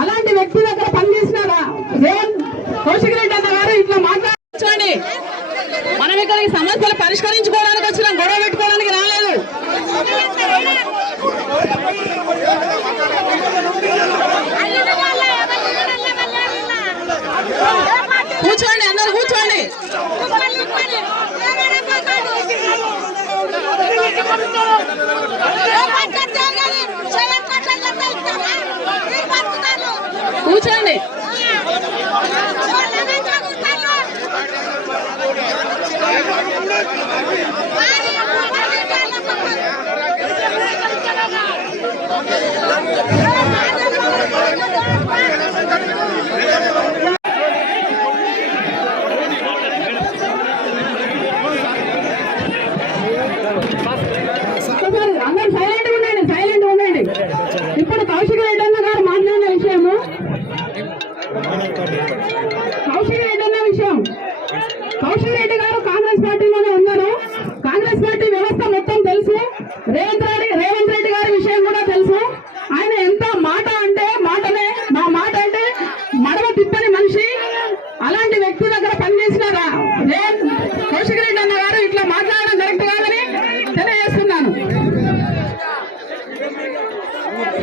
అలాంటి వ్యక్తి దగ్గర పనిచేసినారా కౌశిక్ రెడ్డి అన్న గారు ఇట్లా మాట్లాడండి. మనం ఇక్కడ ఈ సమస్యలు పరిష్కరించుకోవడానికి వచ్చినాం, గొడవ పెట్టుకోవడానికి రాలేదు. కూర్చోండి, అందరు కూర్చోండి. కూర్చోండి. అందరూ సైలెంట్ ఉండండి, సైలెంట్ ఉండండి. ఇప్పుడు కౌశిక్ రెడ్డి అన్న గారు మాట్లాడిన విషయము, కౌశిక్ రెడ్డి గారు కాంగ్రెస్ పార్టీలోనే ఉన్నారు. కాంగ్రెస్ పార్టీ వ్యవస్థ మొత్తం తెలుసు. రేవంత్ రెడ్డి గారి విషయం కూడా తెలుసు. ఆయన ఎంత మాట అంటే మాటనే, మా మాట అంటే మడవ తిప్పని మనిషి. అలాంటి వ్యక్తి దగ్గర పనిచేసినారా కౌశిక్ రెడ్డి అన్న గారు ఇట్లా మాట్లాడారు.